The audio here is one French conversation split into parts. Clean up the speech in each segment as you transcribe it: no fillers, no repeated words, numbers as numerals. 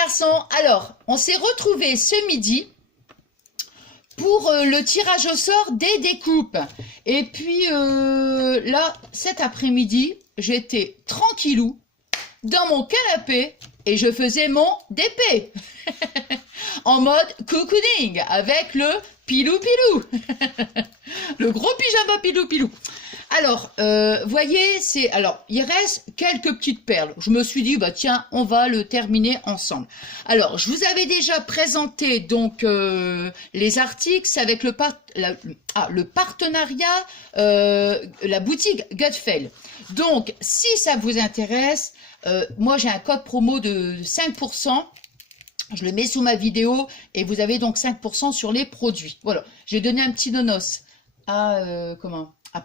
garçons, alors, on s'est retrouvés ce midi pour le tirage au sort des découpes. Et puis là, cet après-midi, j'étais tranquillou dans mon canapé et je faisais mon DP en mode cocooning avec le pilou-pilou. Le gros pyjama pilou-pilou. Alors, voyez, alors, il reste quelques petites perles. Je me suis dit, bah tiens, on va le terminer ensemble. Alors, je vous avais déjà présenté donc les articles, c'est avec le partenariat, la boutique Gutfeld. Donc, si ça vous intéresse, moi j'ai un code promo de 5%. Je le mets sous ma vidéo et vous avez donc 5% sur les produits. Voilà, j'ai donné un petit nonos à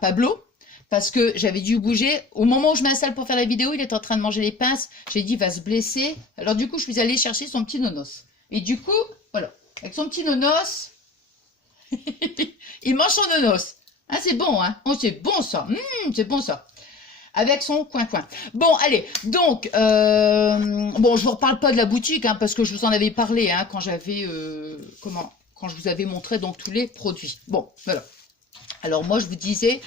Pablo. Parce que j'avais dû bouger. Au moment où je m'installe pour faire la vidéo, il est en train de manger les pinces. J'ai dit, il va se blesser. Alors du coup, je suis allée chercher son petit nonos. Et du coup, voilà, avec son petit nonos, il mange son nonos. Ah, c'est bon, hein. Oh, c'est bon ça. C'est bon ça. Avec son coin-coin. Bon, allez, donc, bon, je vous reparle pas de la boutique, hein, parce que je vous en avais parlé, hein, quand j'avais, quand je vous avais montré donc tous les produits. Bon, voilà. Alors moi je vous disais,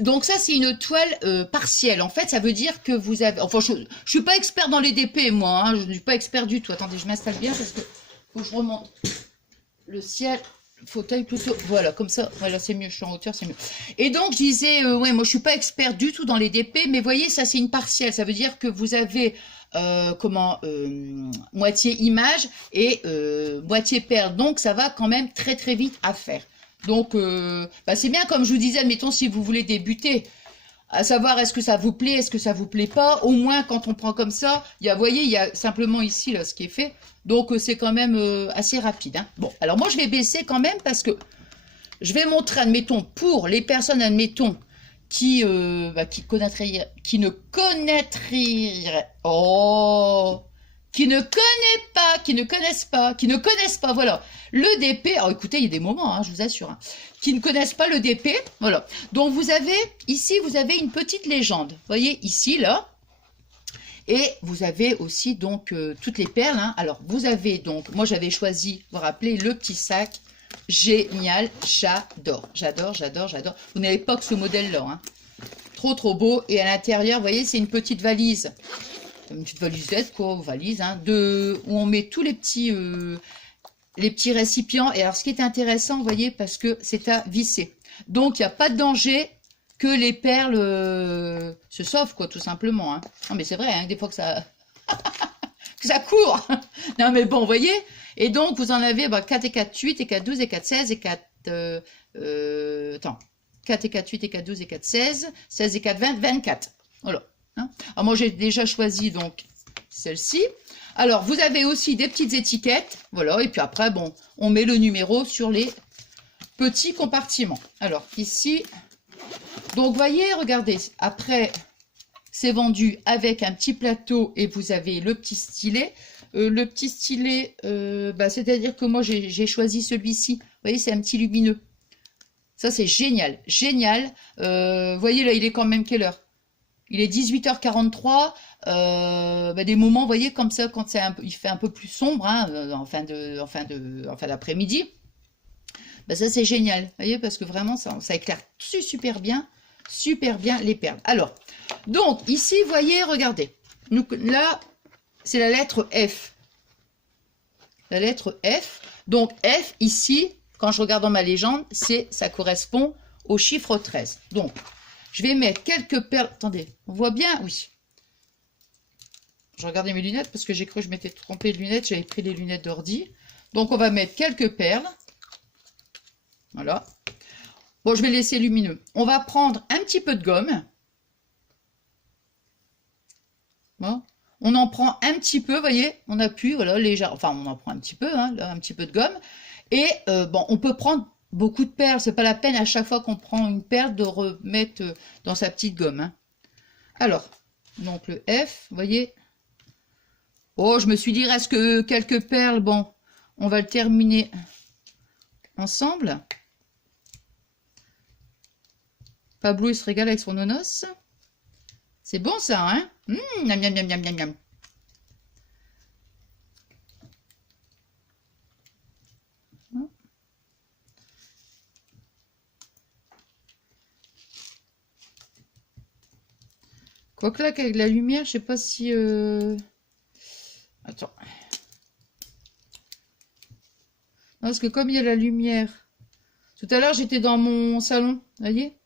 donc ça c'est une toile partielle. En fait ça veut dire que vous avez, enfin je suis pas expert dans les DP moi, hein, je ne suis pas expert du tout. Attendez, je m'installe bien parce que faut que je remonte le ciel, fauteuil plutôt, voilà comme ça, voilà c'est mieux, je suis en hauteur, c'est mieux. Et donc je disais, ouais moi je suis pas expert du tout dans les DP, mais voyez ça c'est une partielle, ça veut dire que vous avez moitié image et moitié perle, donc ça va quand même très très vite à faire. Donc, c'est bien, comme je vous disais, admettons, si vous voulez débuter, à savoir est-ce que ça vous plaît, est-ce que ça vous plaît pas. Au moins, quand on prend comme ça, vous voyez, il y a simplement ici là, ce qui est fait. Donc, c'est quand même assez rapide. Hein. Bon, alors moi, je vais baisser quand même parce que je vais montrer, admettons, pour les personnes, admettons, qui ne connaissent pas, voilà, le DP, alors écoutez, il y a des moments, hein, je vous assure, hein, qui ne connaissent pas le DP, voilà, donc vous avez, ici, vous avez une petite légende, vous voyez, ici, là, et vous avez aussi, donc, toutes les perles, hein. Alors, vous avez, donc, moi, j'avais choisi, vous vous rappelez, le petit sac, génial, j'adore, j'adore, j'adore, j'adore, vous n'avez pas que ce modèle-là, hein, trop beau, et à l'intérieur, vous voyez, c'est une petite valise, une petite valisette, quoi, valise, hein, où on met tous les petits récipients. Et alors, ce qui est intéressant, vous voyez, parce que c'est à visser. Donc, il n'y a pas de danger que les perles se sauvent, quoi, tout simplement. Hein. Non, mais c'est vrai, hein, des fois que ça... que ça court. Non, mais bon, vous voyez. Et donc, vous en avez 4 et 4, 8 et 4, 12 et 4, 16 et 4... attends. 4 et 4, 8 et 4, 12 et 4, 16. 16 et 4, 20, 24. Voilà. Hein. Alors moi j'ai déjà choisi donc celle-ci. Alors vous avez aussi des petites étiquettes, voilà, et puis après bon, on met le numéro sur les petits compartiments. Alors ici, donc voyez, regardez, après c'est vendu avec un petit plateau et vous avez le petit stylet. Le petit stylet, c'est-à-dire que moi j'ai choisi celui-ci. Vous voyez, c'est un petit lumineux. Ça c'est génial, génial. Voyez là, il est quand même quelle heure? Il est 18h43, des moments, vous voyez, comme ça, quand il fait un peu plus sombre, hein, en fin d'après-midi, ça c'est génial, vous voyez, parce que vraiment, ça éclaire super bien les perles. Alors, donc, ici, vous voyez, regardez, donc, là, c'est la lettre F. La lettre F, donc F, ici, quand je regarde dans ma légende, ça correspond au chiffre 13. Donc, je vais mettre quelques perles. Attendez, on voit bien? Oui. Je regardais mes lunettes parce que j'ai cru que je m'étais trompée de lunettes. J'avais pris les lunettes d'ordi. Donc, on va mettre quelques perles. Voilà. Bon, je vais laisser lumineux. On va prendre un petit peu de gomme. Bon. On en prend un petit peu, vous voyez. On appuie, voilà, légèrement. Enfin, on en prend un petit peu, hein, là, un petit peu de gomme. Et, on peut prendre beaucoup de perles, c'est pas la peine à chaque fois qu'on prend une perle de remettre dans sa petite gomme. Hein. Alors, donc le F, vous voyez. Oh, je me suis dit, il reste que quelques perles. Bon, on va le terminer ensemble. Pablo, il se régale avec son nonos. C'est bon ça, hein? Miam, miam, miam, miam, miam, miam. Quoique là, avec la lumière, je sais pas si... Attends. Non, parce que comme il y a la lumière... Tout à l'heure, j'étais dans mon salon, vous voyez?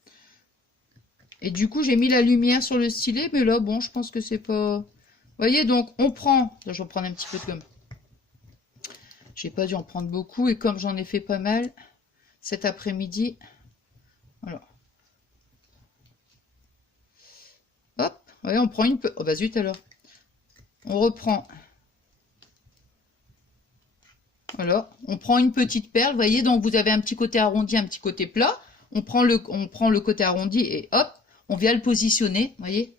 Et du coup, j'ai mis la lumière sur le stylet, mais là, bon, je pense que c'est pas... Vous voyez, donc, on prend... Là, je vais prendre un petit peu de gomme. J'ai pas dû en prendre beaucoup, et comme j'en ai fait pas mal cet après-midi, voilà. Hop, vous voyez, on prend une... Oh, bah zut alors. On reprend... Voilà, on prend une petite perle, vous voyez, donc vous avez un petit côté arrondi, un petit côté plat. On prend le côté arrondi et hop, on vient le positionner, vous voyez.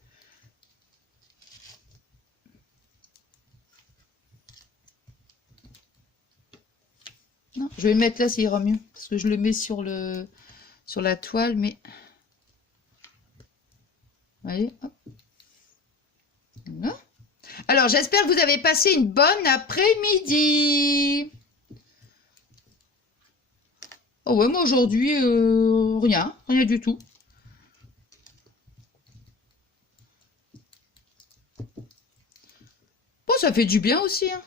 Non, je vais le mettre là, ça ira mieux, parce que je le mets sur la toile, mais... Vous voyez, hop. Voilà. Alors, j'espère que vous avez passé une bonne après-midi. Oh ouais, moi aujourd'hui, rien du tout. Bon, ça fait du bien aussi, hein.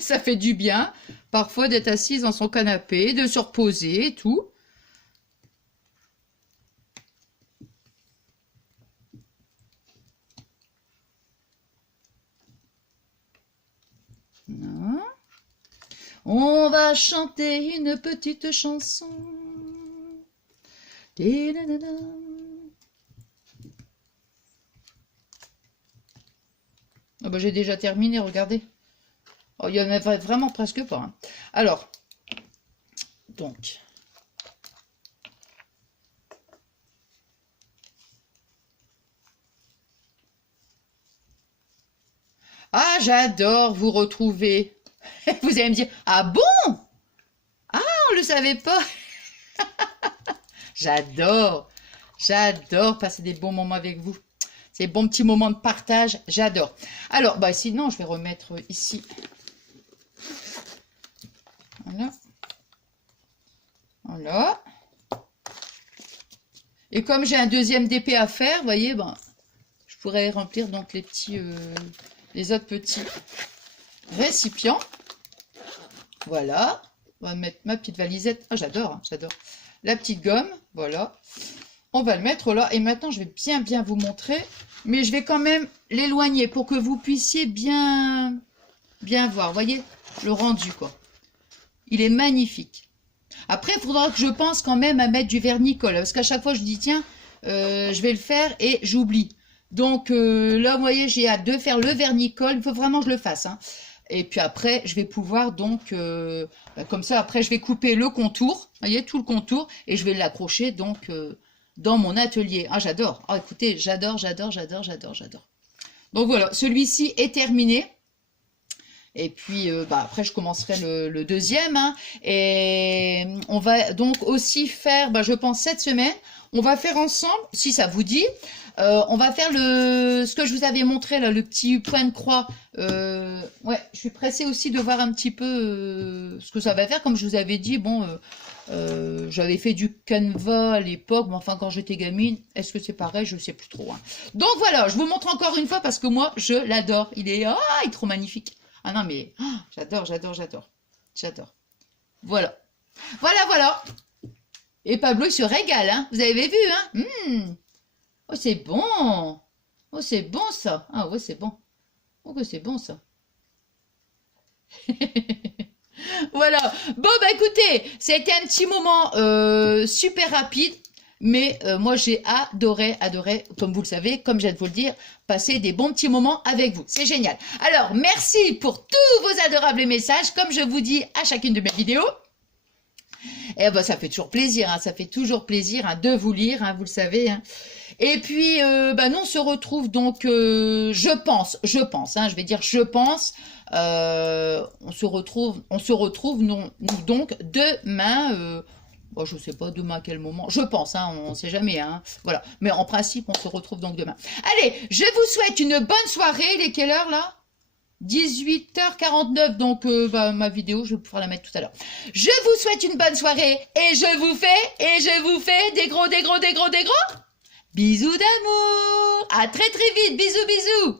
Ça fait du bien, parfois, d'être assise dans son canapé, de se reposer et tout. Non. On va chanter une petite chanson. Oh bah, j'ai déjà terminé, regardez. Oh, il y en a vraiment presque pas, hein. Alors, donc... Ah, j'adore vous retrouver. Vous allez me dire, ah bon? Ah, on le savait pas. J'adore passer des bons moments avec vous. Ces bons petits moments de partage, j'adore. Alors, bah sinon, je vais remettre ici. Voilà. Voilà. Et comme j'ai un deuxième DP à faire, vous voyez, ben, je pourrais remplir donc les petits, les autres petits récipients. Voilà. On va mettre ma petite valisette. Ah, j'adore, hein, j'adore. La petite gomme, voilà. On va le mettre là. Et maintenant, je vais bien vous montrer. Mais je vais quand même l'éloigner pour que vous puissiez bien voir. Vous voyez, le rendu, quoi. Il est magnifique. Après, il faudra que je pense quand même à mettre du vernis-colle. Parce qu'à chaque fois, je dis, tiens, je vais le faire et j'oublie. Donc là, vous voyez, j'ai hâte de faire le vernis-colle. Il faut vraiment que je le fasse, hein. Et puis après, je vais pouvoir donc, comme ça, après, je vais couper le contour. Vous voyez, tout le contour. Et je vais l'accrocher donc dans mon atelier. Ah, j'adore. Ah, écoutez, j'adore. Donc voilà, celui-ci est terminé. Et puis, après, je commencerai le deuxième, hein. Et on va donc aussi faire, je pense, cette semaine, on va faire ensemble, si ça vous dit, on va faire ce que je vous avais montré, là, le petit point de croix. Ouais, je suis pressée aussi de voir un petit peu ce que ça va faire. Comme je vous avais dit, bon, j'avais fait du Canva à l'époque, mais enfin, quand j'étais gamine, est-ce que c'est pareil? Je ne sais plus trop, hein. Donc voilà, je vous montre encore une fois parce que moi, je l'adore. Il est trop magnifique. Ah non, mais j'adore. Voilà. Voilà. Et Pablo, il se régale, hein. Vous avez vu, hein. Oh, c'est bon. Oh, c'est bon, ça. Ah, ouais, c'est bon. Oh, c'est bon, ça. Voilà. Bon, écoutez, c'était un petit moment super rapide. Mais moi, j'ai adoré, comme vous le savez, comme je viens de vous le dire, passer des bons petits moments avec vous. C'est génial. Alors, merci pour tous vos adorables messages, comme je vous dis à chacune de mes vidéos. Et ça fait toujours plaisir, hein, de vous lire, hein, vous le savez, hein. Et puis, nous, on se retrouve donc, je pense, hein, je vais dire je pense, on se retrouve nous donc demain, je sais pas demain à quel moment, je pense, hein, on sait jamais, hein, voilà. Mais en principe, on se retrouve donc demain. Allez, je vous souhaite une bonne soirée. Il est quelle heure là? 18h49, donc ma vidéo, je vais pouvoir la mettre tout à l'heure. Je vous souhaite une bonne soirée et je vous fais des gros Bisous d'amour. À très très vite. Bisous bisous.